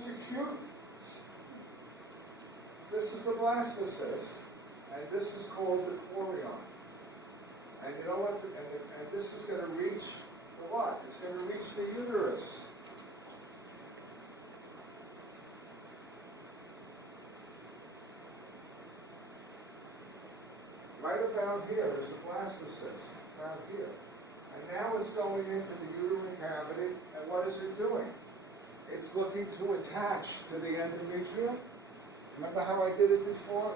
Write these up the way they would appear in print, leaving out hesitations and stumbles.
Aren't you cute? This is the blastocyst, and this is called the chorion. And you know what? And this is going to reach the what? It's going to reach the uterus. Right about here is the blastocyst, down here. And now it's going into the uterine cavity, and what is it doing? It's looking to attach to the endometrium. Remember how I did it before?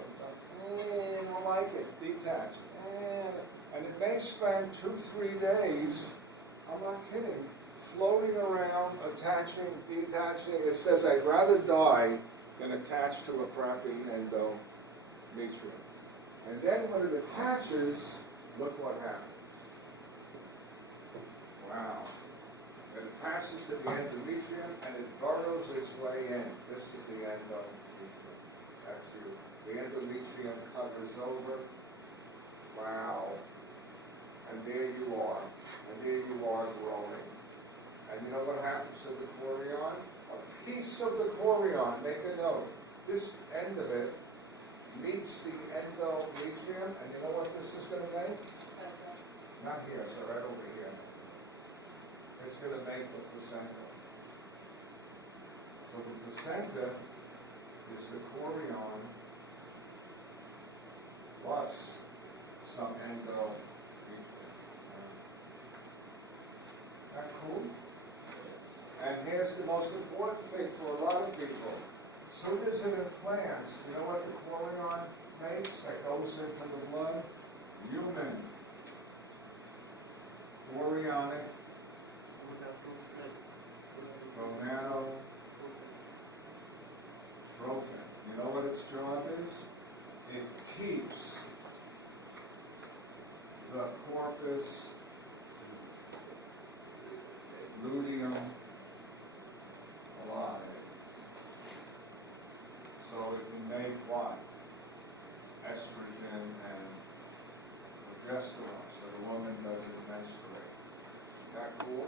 I don't like it. Detach. And it may spend 2-3 days, I'm not kidding, floating around, attaching, detaching. It says, I'd rather die than attach to a crappy endometrium. And then when it attaches, look what happens. Wow. It attaches to the endometrium and it burrows its way in. This is the endometrium. That's you. The endometrium covers over. Wow. And there you are. And there you are growing. And you know what happens to the chorion? A piece of the chorion, make a note. This end of it meets the endometrium, and you know what this is going to make? Not here, so right over here. It's going to make the placenta. So the placenta is the chorion plus some endometrium. Isn't that cool? And here's the most important thing for a lot of people. As soon as it implants, you know what the chorion makes that goes into the blood? Human. Chorionic gonadotrophin. You know what its job is? It keeps the corpus luteum alive. So it can make what? Estrogen and progesterone, so the woman doesn't menstruate. Isn't that cool?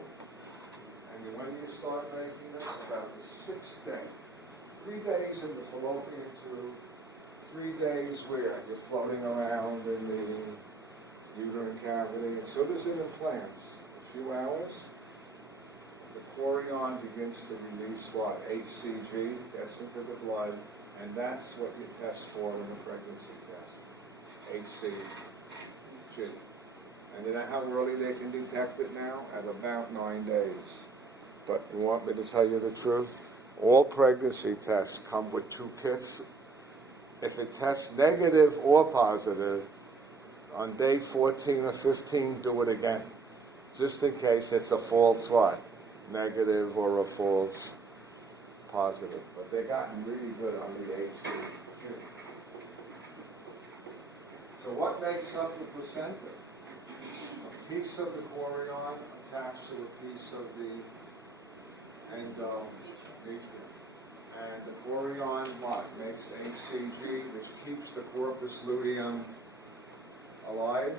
And when you start making this? About the 6th day. 3 days in the fallopian tube, 3 days where you're floating around in the uterine cavity. As soon as it implants, a few hours, the chorion begins to release what? HCG, gets into the blood, and that's what you test for in the pregnancy test. HCG. And you know how early they can detect it now? At about 9 days. But you want me to tell you the truth? All pregnancy tests come with 2 kits. If it tests negative or positive, on day 14 or 15, do it again. Just in case it's a false what? Negative or a false positive. But they've gotten really good on the HCG. So what makes up the placenta? A piece of the chorion attached to a piece of the endometrium. And the chorion what? Makes HCG, which keeps the corpus luteum alive.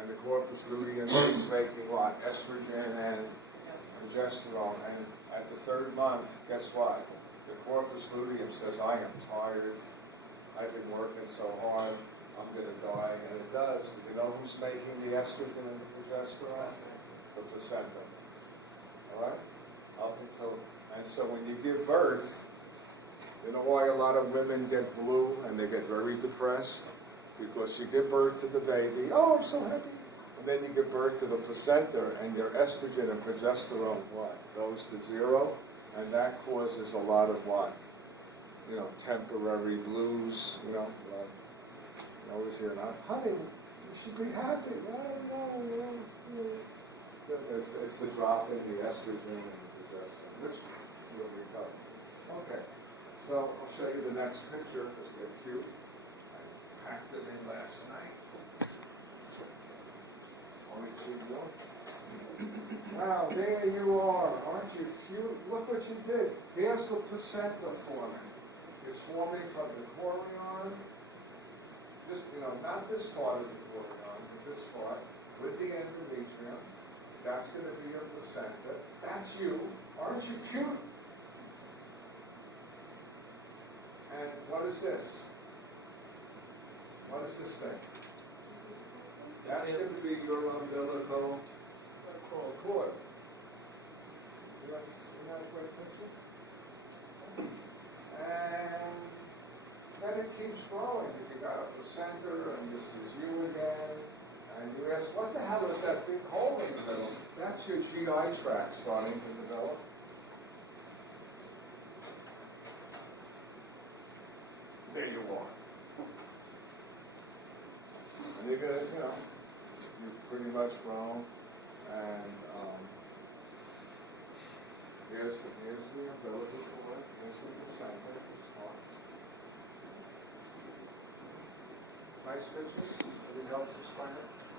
And the corpus luteum is making what? Estrogen and progesterone. And at the 3rd month, guess what? The corpus luteum says, I am tired. I've been working so hard. I'm going to die. And it does. But you know who's making the estrogen and the progesterone? The placenta. All right? Up until, and so when you give birth, you know why a lot of women get blue and they get very depressed? Because you give birth to the baby, oh, I'm so happy. And then you give birth to the placenta and your estrogen and progesterone, what? Goes to 0. And that causes a lot of what? You know, temporary blues, you always hear, honey, you should be happy. It's the drop in the estrogen and the progesterone, which will recover. Okay, so I'll show you the next picture because they're cute. I packed them in last night. Only 2 more. Wow, there you are. Aren't you cute? Look what you did. Here's the placenta forming. It's forming from the chorion. Just, not this part of the chorion, but this part with the endometrium. That's going to be your placenta. That's you. Aren't you cute? is this? What is this thing? That's going to be your umbilical cord. You like to see that great picture? And then it keeps growing. You got a placenta, and this is you again. And you ask, what the hell is that big hole in the middle? That's your GI tract starting to develop. There you are. And you're gonna, you've pretty much grown. And here's the umbilical cord. Here's the placenta. This part. Nice picture. Did it help explain it?